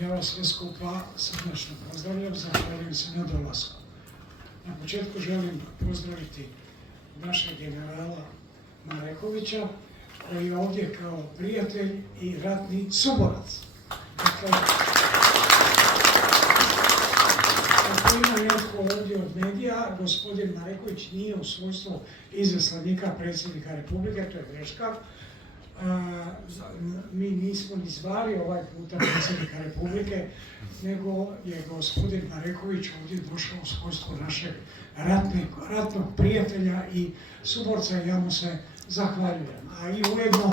Ja vas sve skupa srdačno pozdravljam, zahvaljujem se na dolasku. Na početku želim pozdraviti našeg generala Marekovića, koji je ovdje kao prijatelj i ratni suborac. Dakle, ako ima netko ovdje od medija, gospodin Mareković nije u svojstvu izaslanika predsjednika Republike, to je greška. Mi nismo ni zvali ovaj puta predsjednika Republike, nego je gospodin Mareković ovdje došao u svojstvu našeg ratnog prijatelja i suborca i ja mu se zahvaljujem. A i ujedno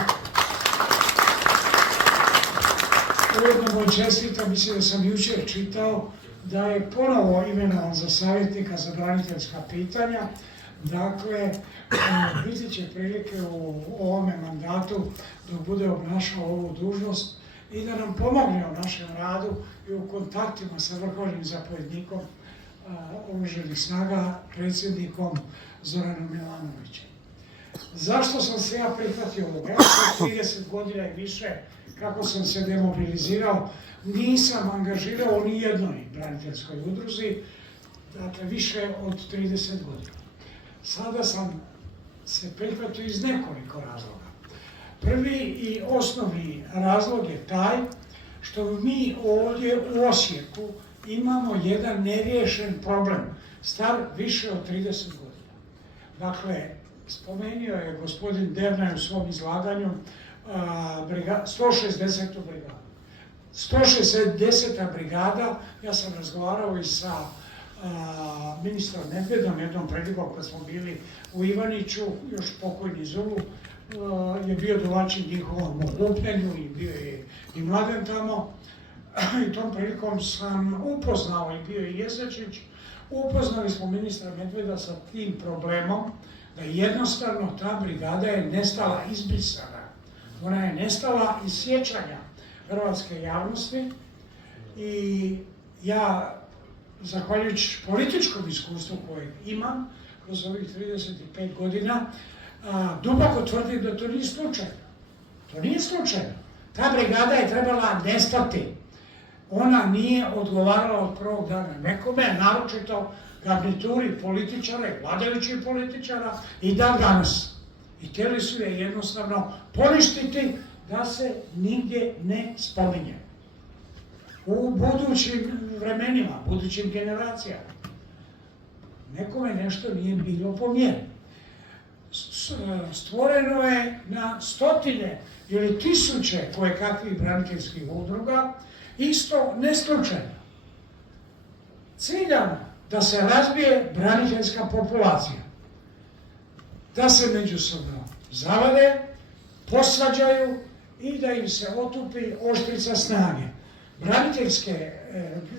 mu čestitam, mislim da sam jučer čitao da je ponovo imenovan za savjetnika za braniteljska pitanja. Dakle, biti će prilike u ovome mandatu dok bude obnašao ovu dužnost i da nam pomogne u našem radu i u kontaktima sa vrhovnim zapovjednikom Oružanih snaga, predsjednikom Zoranom Milanovićem. Zašto sam se ja prihvatio ovoga? Ja sam 30 godina i više, kako sam se demobilizirao, nisam angažirao ni jednoj braniteljskoj udruzi, dakle više od 30 godina. Sada sam se prihvatio iz nekoliko razloga. Prvi i osnovni razlog je taj što mi ovdje u Osijeku imamo jedan neriješen problem, star više od 30 godina. Dakle, spomenuo je gospodin Dernaj u svom izlaganju 160. brigadu. 160. brigada, ja sam razgovarao i sa ministrom Medvedom jednom prilikom kad smo bili u Ivaniću, još pokojni Zulu je bio domaćin njihovom okupljenju i bio je i Mladen tamo. I tom prilikom sam upoznao i bio je Jezečić, upoznali smo ministra Medveda sa tim problemom da jednostavno ta brigada je nestala izbrisana. Ona je nestala iz sjećanja hrvatske javnosti i ja, zahvaljujući političkom iskustvu koje imam kroz ovih 35 godina, duboko tvrdim da to nije slučajno. To nije slučajno. Ta brigada je trebala nestati. Ona nije odgovarala od prvog dana nekome, naročito garnituri političara i vladajućih političara i dan danas. I htjeli su je jednostavno poništiti da se nigdje ne spominje. U budućim vremenima, budućim generacijama. Nekome nešto nije bilo po mjeri. Stvoreno je na stotine ili tisuće kojekakvih braniteljskih udruga, isto neslučajno. Ciljano da se razbije braniteljska populacija, da se međusobno zavade, posvađaju i da im se otupi oštrica snage.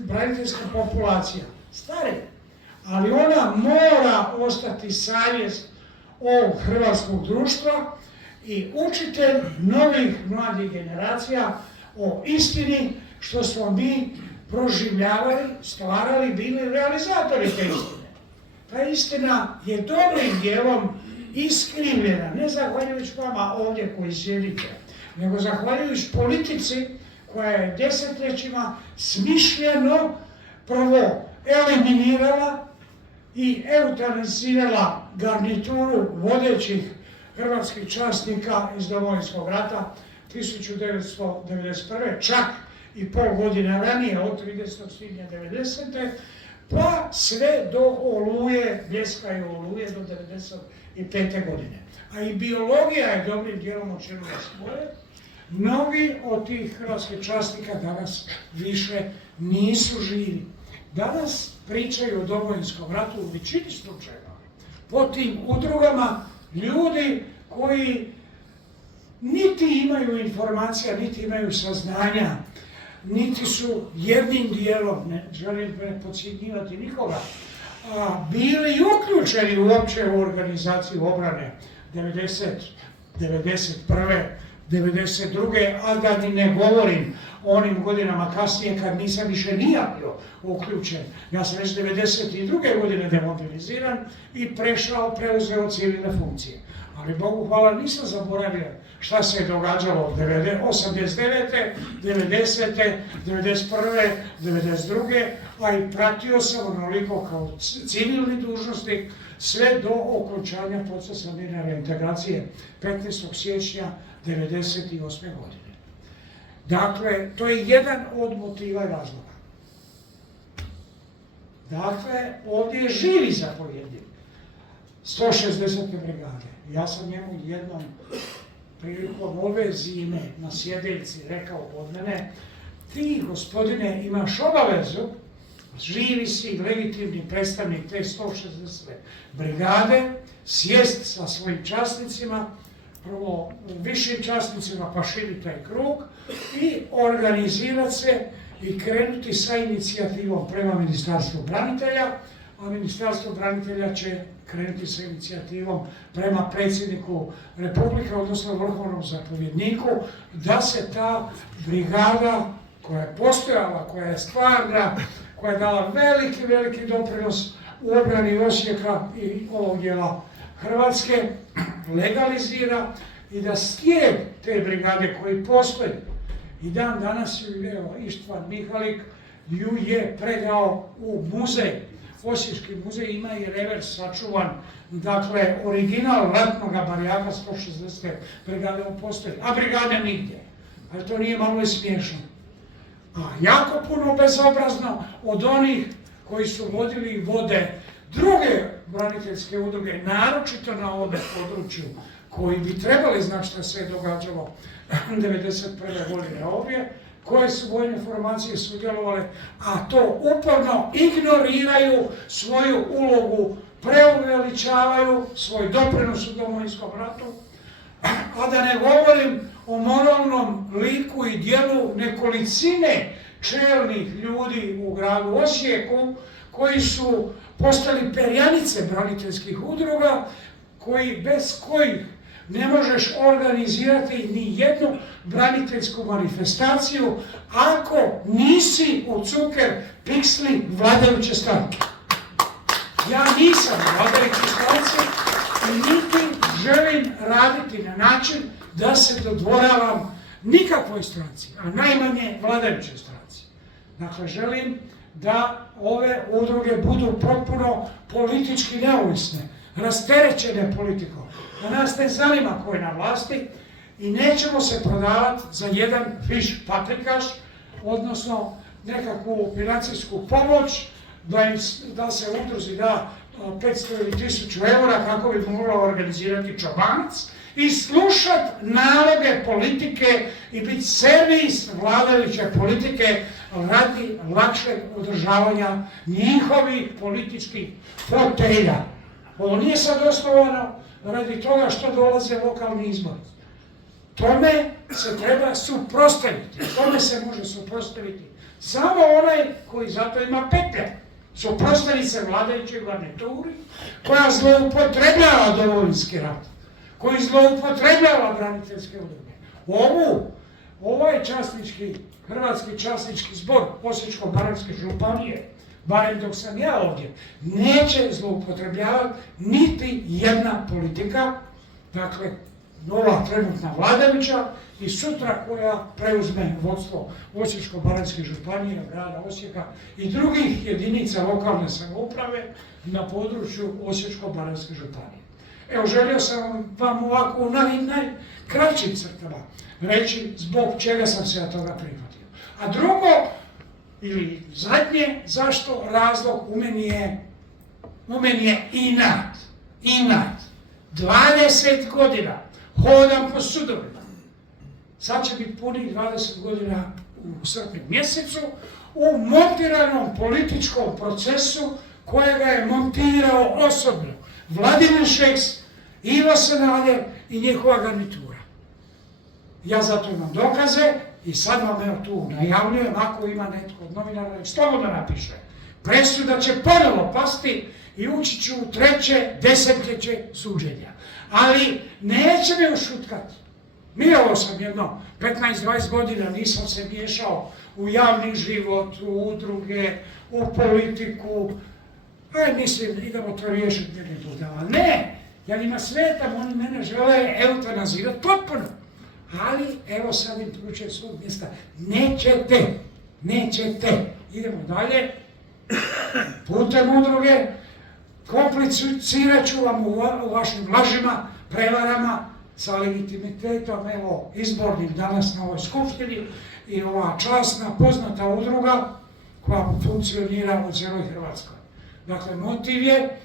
Braniteljska populacija stari, ali ona mora ostati savjest ovog hrvatskog društva i učitelj novih mladih generacija o istini što smo mi proživljavali, stvarali, bili realizatori te istine. Ta istina je dobrim dijelom iskrivljena, ne zahvaljujući vama ovdje koji sjedite, nego zahvaljujući politici koja je desetljećima smišljeno prvo eliminirala i eutanazirala garnituru vodećih hrvatskih časnika iz Domovinskog rata 1991. čak i pol godine ranije, od 30. svibnja 90. pa sve do Oluje, Bljeska Oluje do 95. godine. A i biologija je dobrim dijelom učinila svoje. Mnogi od tih hrvatskih časnika danas više nisu živi. Danas pričaju o Domovinskom ratu u većini slučajeva. Po tim udrugama ljudi koji niti imaju informacija, niti imaju saznanja, niti su jednim dijelom, ne želim podcjenjivati nikoga, bili uključeni uopće u organizaciju obrane 90, 91, 92, a da ni ne govorim o onim godinama kasnije kad nisam više nija bio uključen. Ja sam već 92. godine demobiliziran i preuzeo civilne funkcije. Ali Bogu hvala nisam zaboravio šta se je događalo od 89. 90. 91. 92. a i pratio sam onoliko kao civilni dužnosnik sve do okončanja procesa mirne reintegracije 15. siječnja 1998. godine. Dakle, to je jedan od motiva i razloga. Dakle, ovdje je živi zapovjednik 160. brigade. Ja sam njemu jednom prilikom ove zime na sjedeljci rekao od mene: ti, gospodine, imaš obavezu, živi si legitimni predstavnik te 160. brigade, sjest sa svojim časnicima, prvo višim časnicima, pa širi taj krug, i organizirati se i krenuti sa inicijativom prema Ministarstvu branitelja, a Ministarstvo branitelja će krenuti sa inicijativom prema predsjedniku Republike, odnosno vrhovnom zapovjedniku, da se ta brigada koja je postojala, koja je stvarna, koja je dala veliki doprinos u obrani Osijeka i ovog dijela Hrvatske, legalizira i da slijed te brigade koji postoji. I dan danas evo, Ištvan Mihalik ju je predao u muzej. Osječki muzej ima i revers sačuvan, dakle original ratnog barjaka 160. brigade on postoji, a brigade nigdje. Ali to nije malo i smiješno. A jako puno bezobrazno od onih koji su vodili i vode druge braniteljske udruge, naročito na ovome području, koji bi trebali znati što se je događalo 1991. godine ovdje, koje su vojne formacije sudjelovale, a to uporno ignoriraju svoju ulogu, preuveličavaju svoj doprinos u Domovinskom ratu, a da ne govorim o moralnom liku i dijelu nekolicine čelnih ljudi u gradu Osijeku, koji su postali perjanice braniteljskih udruga, bez kojih ne možeš organizirati ni jednu braniteljsku manifestaciju ako nisi u cuker piksli vladajuće stranke. Ja nisam vladajuće stranke i niti želim raditi na način da se dodvoravam nikakvoj stranci, a najmanje vladajućoj stranci. Dakle, želim da ove udruge budu potpuno politički neovisne, rasterećene politikom. Da nas ne zanima ko je na vlasti i nećemo se prodavati za jedan fiš paprikaš, odnosno nekakvu financijsku pomoć, da se udruzi da 500 ili 1000 eura kako bi mogla organizirati čobanac i slušat naloge politike i biti servis vladajuće politike radi lakšeg održavanja njihovih političkih fotelja. Ovo nije sad osnovano radi toga što dolaze lokalni izbori. Tome se treba suprotstaviti. Tome se može suprotstaviti samo onaj koji zato ima petlje. Suprotstaviti se vladajućoj garnituri koja zloupotrebljava Domovinski rat, koji zloupotrebljava braniteljske udruge. Ovaj časnički, Hrvatski časnički zbor Osječko-baranjske županije, barem dok sam ja ovdje, neće zloupotrebljavati niti jedna politika, dakle, nova trenutna vladajuća i sutra koja preuzme vodstvo Osječko-baranjske županije, grada Osijeka i drugih jedinica lokalne samouprave na području Osječko-baranjske županije. Evo, želio sam vam ovako u najkraćim crtama reći zbog čega sam se ja toga prihvatio. A drugo, ili zadnje, zašto razlog u meni je inat. 20 godina hodam po sudovima. Sad će biti punih 20 godina u srpnju mjesecu u montiranom političkom procesu kojega je montirao osobno Vladimir Šeks, Ivo Sanader i njihova garnitura. Ja zato imam dokaze i sad vam evo tu najavljujem, ako ima netko od novinara, nek slobodno napiše. Presuda će ponovo pasti i ući ću u 3. desetljeće suđenja. Ali neće me ušutkati. Miralo sam jedno 15-20 godina, nisam se miješao u javni život, u udruge, u politiku. Mislim, idemo to riješiti, ali ne, ja njima smetam, oni mene žele eutanazirati potpuno. Ali, evo sad im poručujem svog mjesta, nećete. Idemo dalje, putem udruge, komplicirati ću vam u vašim lažima, prevarama, sa legitimitetom, evo, izbornim danas na ovoj skupštini i ova časna, poznata udruga koja funkcionira u cijeloj Hrvatskoj. Dakle, motiv je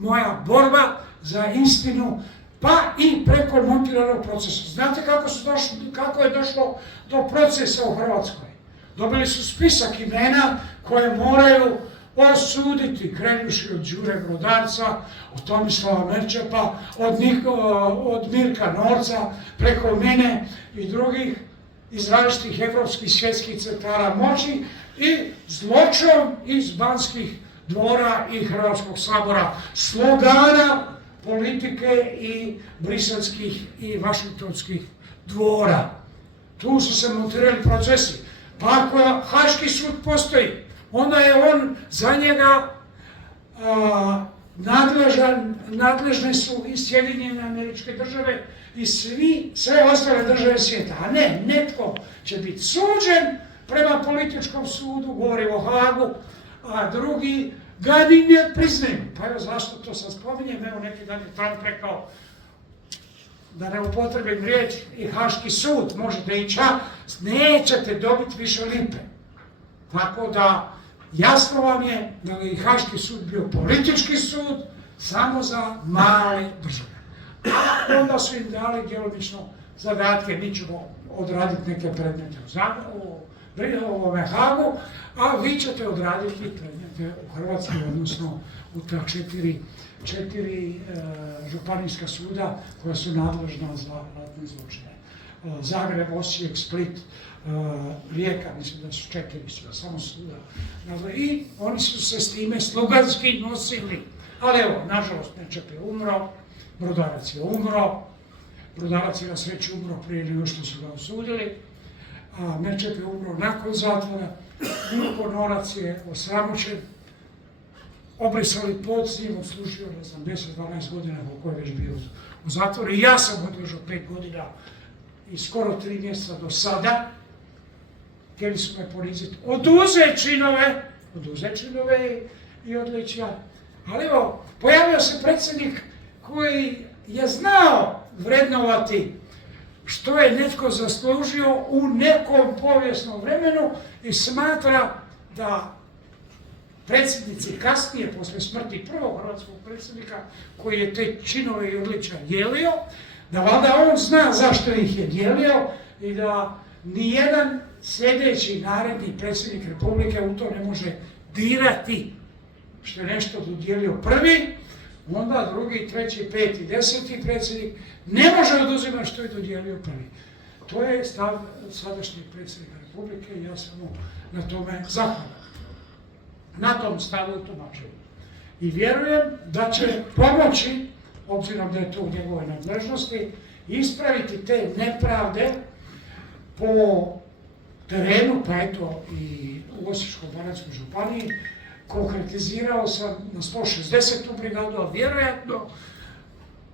moja borba za istinu, pa i preko montiranog procesa. Znate kako je došlo do procesa u Hrvatskoj? Dobili su spisak imena koje moraju osuditi, krenuvši od Đure Brodarca, od Tomislava Merčepa, od Mirka Norca, preko mene i drugih iz različitih evropskih svjetskih centara moći i zločom iz Banskih dvora i Hrvatskog sabora, slogana politike i briselskih i vašingtonskih dvora. Tu su se montirali procesi. Pa ako Haški sud postoji, onda je on za njega nadležne su i Sjedinjene Američke Države i sve ostale države svijeta. A ne, netko će biti suđen prema političkom sudu, govorim o Hagu, a drugi ga ni ne priznaju. Pa evo zašto to sad spominjem, evo neki dan je Trump rekao, da ne upotrebim riječ, i Haški sud, možete i čak, nećete dobiti više lipe. Tako da, jasno vam je da je i Haški sud bio politički sud, samo za male države. A onda su im dali djelomično zadatke, mi ćemo odraditi neke predmete u Hagu, a vi ćete odraditi predmete u Hrvatskoj, odnosno u ta četiri županijska suda koja su nadležna za ratne zločine. Zagreb, Osijek, Split, Rijeka, mislim da su 4 samo suda. I oni su se s time sluganski nosili. Ali evo, nažalost, Merčep je umro, Brodarac je umro, Brodarac je na sreću umro prije nego što su ga osudili, a Merčep je umro nakon zatvora, Mirko Norac je osramoćen, obrisali pod s njim, odslužio, ne znam, 10-12 godina koliko je već bio u zatvoru. I ja sam odležao 5 godina i skoro 3 mjeseca do sada. Htjeli su me poniziti, oduzeti činove i odličja. Ali evo, pojavio se predsjednik koji je znao vrednovati što je netko zaslužio u nekom povijesnom vremenu i smatra da predsjednici kasnije, posle smrti prvog hrvatskog predsjednika, koji je te činove i odličja dijelio, da valjda on zna zašto ih je dijelio i da nijedan sljedeći naredni predsjednik Republike u to ne može dirati što je nešto dodijelio prvi, onda drugi, treći, peti, 10. predsjednik ne može oduzimati što je dodijelio prvi. To je stav sadašnjeg predsjednika Republike i ja sam mu na tome zahvalan. Na tom stavu tumačenju. I vjerujem da će pomoći, obzirom da je to u njegovoj nadležnosti, ispraviti te nepravde po terenu, pa eto i u Osječko-baranjskoj županiji. Konkretizirao sam na 160. brigadu, a vjerojatno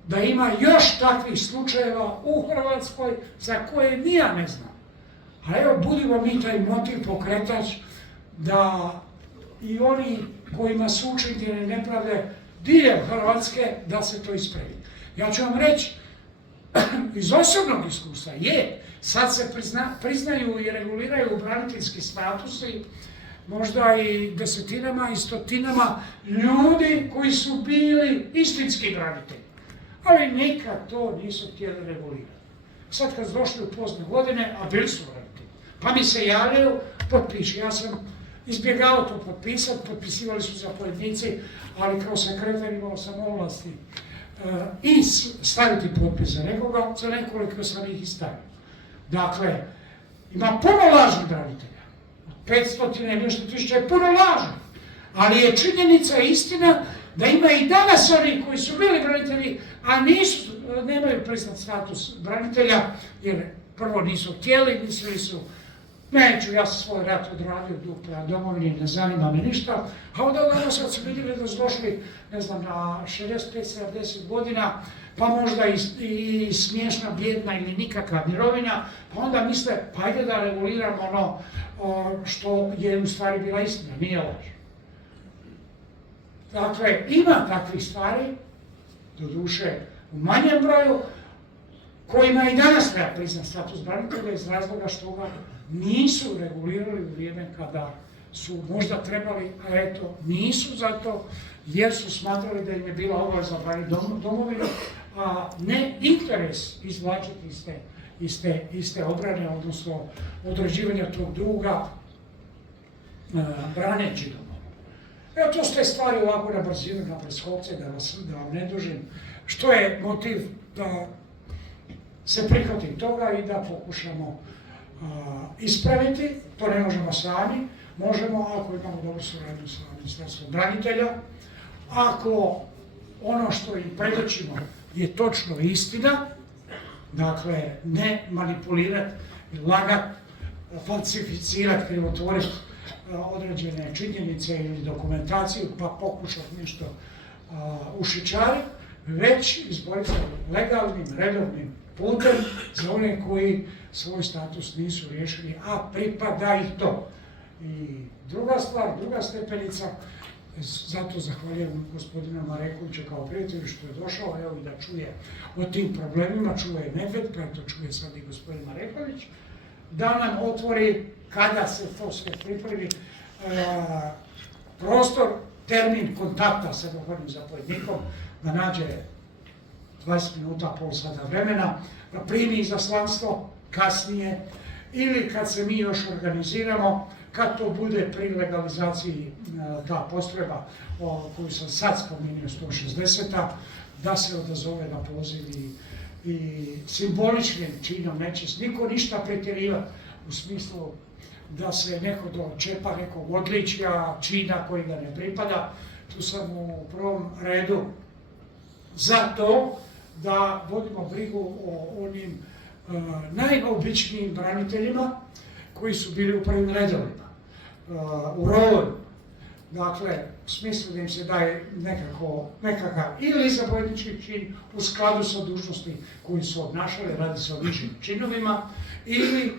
da ima još takvih slučajeva u Hrvatskoj za koje ni ja ne znam. A evo, budimo mi taj motiv pokretač da i oni kojima su učinjene nepravde diljem Hrvatske, da se to ispravi. Ja ću vam reći, iz osobnog iskustva sad se priznaju i reguliraju braniteljski statusi, možda i desetinama i stotinama ljudi koji su bili istinski branitelji, ali nikad to nisu htjeli regulirati. Sad kad su došli u pozne godine, a bili su branitelji, pa mi se javljaju, potpiši. Ja sam izbjegao to potpisati, potpisivali su za pojedinci, ali kao sekretar imao sam ovlasti i staviti potpis za nekoga, za nekoliko sam ih i stavio. Dakle, ima puno lažnih branitelja. 500 nešto tisuća je puno lažnih, ali je činjenica i istina da ima i danas oni koji su bili branitelji, a nemaju priznat status branitelja, jer prvo nisu htjeli, mislili su neću, ja sam svoj rat odradio, dug prema domovini, ne zanima me ništa, a onda danas kad su vidjeli da su došli, ne znam, na 65-70 godina, pa možda i smiješna, bijedna ili nikakva mirovina, pa onda misle, pa ajde da reguliramo ono što je u stvari bila istina, nije laž. Dakle, ima takvih stvari, doduše u manjem broju, kojima i danas treba priznati status branitelja iz razloga što ga nisu regulirali u vrijeme kada su možda trebali, a eto, nisu zato jer su smatrali da im je bila obaveza braniti domovinu, a ne interes izvlačiti iz te obrane, odnosno određivanja tog duga braneći domovinu. Evo, to su te stvari ovako na brzinu, na preskoke, da vam ne dužim. Što je motiv da se prihvati toga i da pokušamo ispraviti, to ne možemo sami, možemo ako imamo dobru suradnju sa Ministarstvom branitelja, ako ono što im predočimo je točno istina, dakle ne manipulirati, lagati, falsificirati, krivotvoriti određene činjenice ili dokumentaciju pa pokušati nešto ušićariti, već izboriti se legalnim, redovnim putem za one koji svoj status nisu riješili, a pripada ih to. I druga stvar, druga stepenica, zato zahvaljujem gospodinu Marekoviću kao prijatelju što je došao, evo i da čuje o tim problemima, čuje Medved, pa to čuje sad i gospodin Mareković, da nam otvori, kada se to sve pripremi, prostor, termin kontakta sa vrhovnim zapovjednikom, da nađe 20 minuta, pol sata vremena, da primi izaslanstvo kasnije, ili kad se mi još organiziramo, kad to bude pri legalizaciji ta postrojba koju sam sad spominio, 160-a, da se odazove na poziv i simboličnim činom, neće niko ništa pretjerivati u smislu da se neko dočepa nekog odličja, čina koji ga ne pripada. Tu sam u prvom redu za to da vodimo brigu o onim najobičnijim braniteljima koji su bili u prvim redovima, u rovu. Dakle, u smislu da im se daje nekakav ili zapovjednički čin u skladu sa dužnosti koju su obnašali, radi se o višim činovima, ili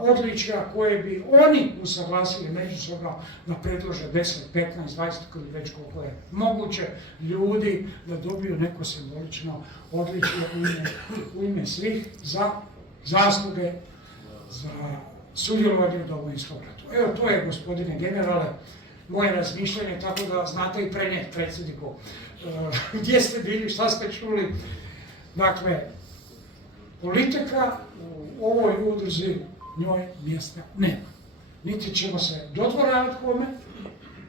odličja koje bi oni usaglasili međusobno da predlože 10, 15, 20 ili već koliko je moguće ljudi da dobiju neko simbolično odličje u ime svih za zasluge, za sudjelovanje u Domovinskom ratu. Evo, to je, gospodine generale, moje razmišljanje, tako da znate i prenijeti predsjedniku gdje ste bili, šta ste čuli. Dakle, politika u ovoj udruzi njoj mjesta nema. Niti ćemo se dodvoravati kome,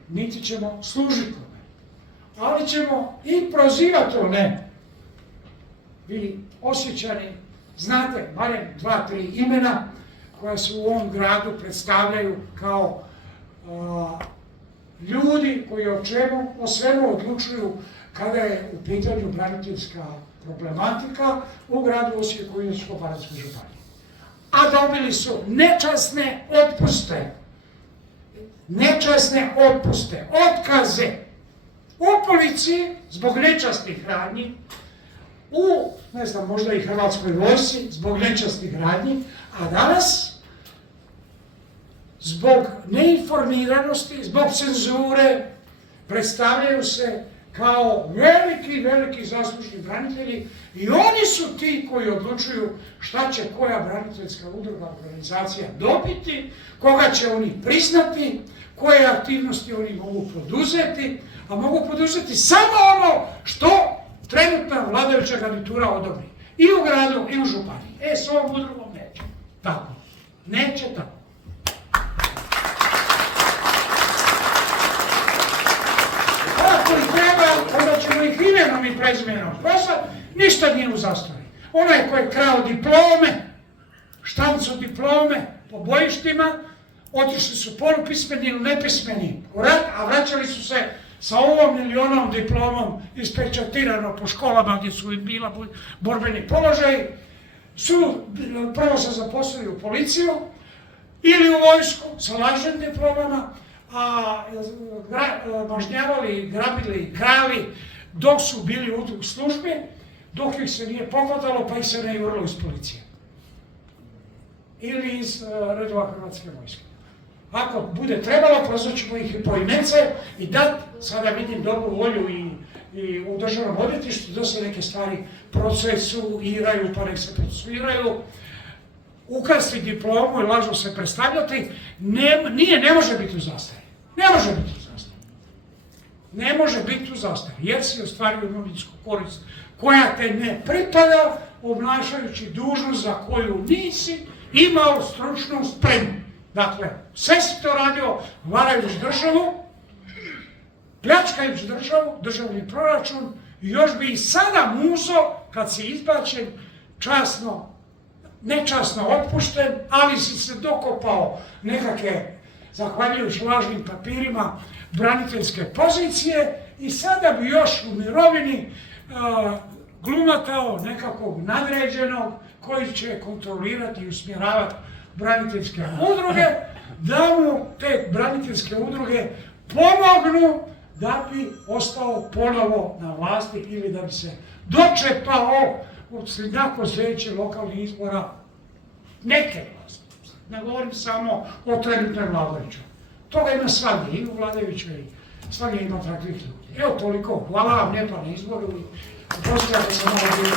niti ćemo služiti kome. Ali ćemo i prozivati one. Vi Osječani znate barem 2-3 imena koja se u ovom gradu predstavljaju kao ljudi koji o svemu odlučuju kada je u pitanju braniteljska problematika u gradu Osijeku i Osječko-baranjskoj županiji. A dobili su nečasne otpuste, otkaze u policiji zbog nečasnih radnji, u, ne znam, možda i Hrvatskoj vojsci zbog nečasnih radnji, a danas zbog neinformiranosti, zbog cenzure predstavljaju se kao veliki zaslužni branitelji i oni su ti koji odlučuju šta će koja braniteljska udruga, organizacija dobiti, koga će oni priznati, koje aktivnosti oni mogu poduzeti, a mogu poduzeti samo ono što trenutna vladajuća garnitura odobri. I u gradu, i u županiji. S ovom udrugom neće. Tako. Neće tako. Ako ih treba, onda ćemo ih imenom i prezimenom poslati, ništa nije u zastori. Onaj koji je krao diplome, štancu diplome po bojištima, otišli su polupismeni ili nepismeni u rat, a vraćali su se sa ovom ili onom diplomom ispečatirano po školama gdje su im bila borbeni položaji, su prvo se zaposlili u policiju ili u vojsku sa lažnim diplomama, a mažnjavali, grabili i krali dok su bili u službi, dok ih se nije pohvatalo pa ih se ne jurilo iz policije. Ili iz redova Hrvatske vojske. Ako bude trebalo, prozvat ćemo ih i poimence i dat, sada vidim dobru volju i u državnom odvjetništvu, da se neke stvari procesuiraju, pa nek se procesuiraju, ukrasti diplomu i lažno se predstavljati, ne može biti u zastari. Ne može biti u zastari. Ne može biti u zastari, jer si ostvario imovinsku korist koja te ne pripada, obnašajući dužnost za koju nisi imao stručnu spremu. Dakle, sve si to radio varajući državu, pljačkajući državu, državni proračun, i još bi i sada muzo, kad si izbačen, časno, nečasno otpušten, ali si se dokopao nekakve, zahvaljujući lažnim papirima, braniteljske pozicije i sada bi još u mirovini glumatao nekakvog nadređenog koji će kontrolirati i usmjeravati braniteljske udruge, da mu te braniteljske udruge pomognu da bi ostao ponovo na vlasti ili da bi se dočepao nakon sljedećih lokalnih izbora neke vlasti. Ne govorim samo o trenutnoj vladajućoj. Toga ima svagdje, i u vladajućoj, svagdje ima takvih ljudi. Evo toliko, hvala vam lijepa na izboru i oprostite ako sam malo bio